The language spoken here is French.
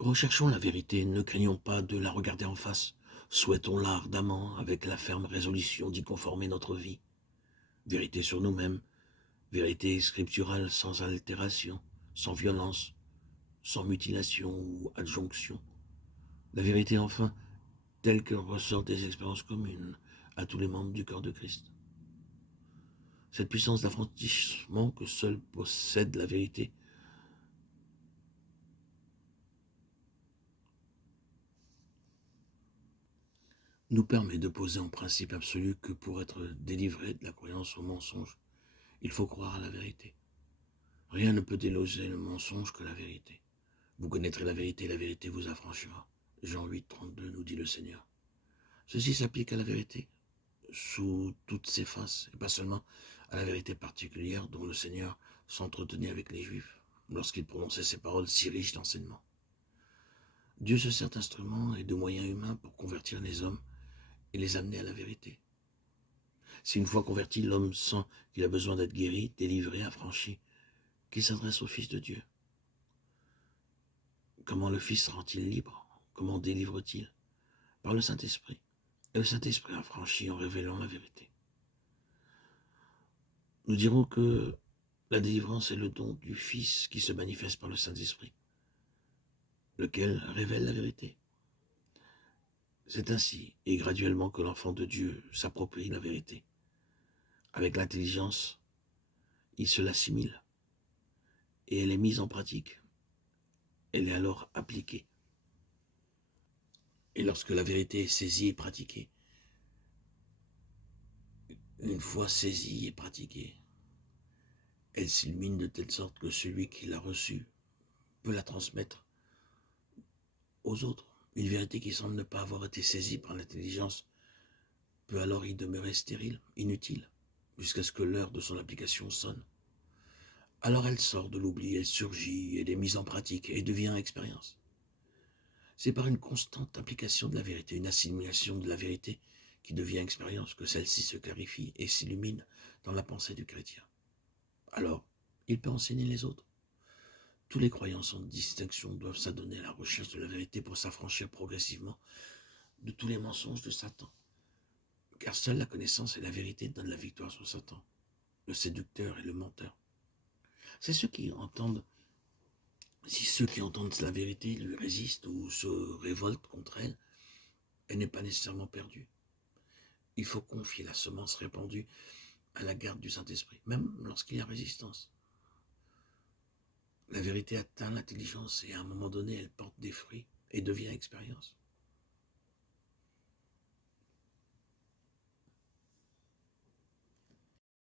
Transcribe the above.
Recherchons la vérité, ne craignons pas de la regarder en face. Souhaitons-la ardemment avec la ferme résolution d'y conformer notre vie. Vérité sur nous-mêmes, vérité scripturale sans altération, sans violence, sans mutilation ou adjonction. La vérité enfin, telle qu'elle ressort des expériences communes à tous les membres du corps de Christ. Cette puissance d'affranchissement que seule possède la vérité nous permet de poser en principe absolu que pour être délivré de la croyance au mensonge, il faut croire à la vérité. Rien ne peut déloger le mensonge que la vérité. Vous connaîtrez la vérité vous affranchira. Jean 8, 32 nous dit le Seigneur. Ceci s'applique à la vérité, sous toutes ses faces, et pas seulement à la vérité particulière dont le Seigneur s'entretenait avec les Juifs, lorsqu'il prononçait ces paroles si riches d'enseignement. Dieu se sert d'instruments et de moyens humains pour convertir les hommes et les amener à la vérité. Si une fois converti, l'homme sent qu'il a besoin d'être guéri, délivré, affranchi, qu'il s'adresse au Fils de Dieu. Comment le Fils rend-il libre? Comment délivre-t-il? Par le Saint-Esprit. Et le Saint-Esprit affranchit en révélant la vérité. Nous dirons que la délivrance est le don du Fils qui se manifeste par le Saint-Esprit, lequel révèle la vérité. C'est ainsi et graduellement que l'enfant de Dieu s'approprie la vérité. Avec l'intelligence, il se l'assimile et elle est mise en pratique. Elle est alors appliquée. Et lorsque la vérité est saisie et pratiquée, une fois saisie et pratiquée, elle s'illumine de telle sorte que celui qui l'a reçue peut la transmettre aux autres. Une vérité qui semble ne pas avoir été saisie par l'intelligence peut alors y demeurer stérile, inutile, jusqu'à ce que l'heure de son application sonne. Alors elle sort de l'oubli, elle surgit, elle est mise en pratique et devient expérience. C'est par une constante application de la vérité, une assimilation de la vérité qui devient expérience que celle-ci se clarifie et s'illumine dans la pensée du chrétien. Alors, il peut enseigner les autres. Tous les croyants sans distinction doivent s'adonner à la recherche de la vérité pour s'affranchir progressivement de tous les mensonges de Satan. Car seule la connaissance et la vérité donnent la victoire sur Satan, le séducteur et le menteur. C'est ceux qui entendent, si ceux qui entendent la vérité lui résistent ou se révoltent contre elle, elle n'est pas nécessairement perdue. Il faut confier la semence répandue à la garde du Saint-Esprit, même lorsqu'il y a résistance. La vérité atteint l'intelligence et à un moment donné, elle porte des fruits et devient expérience.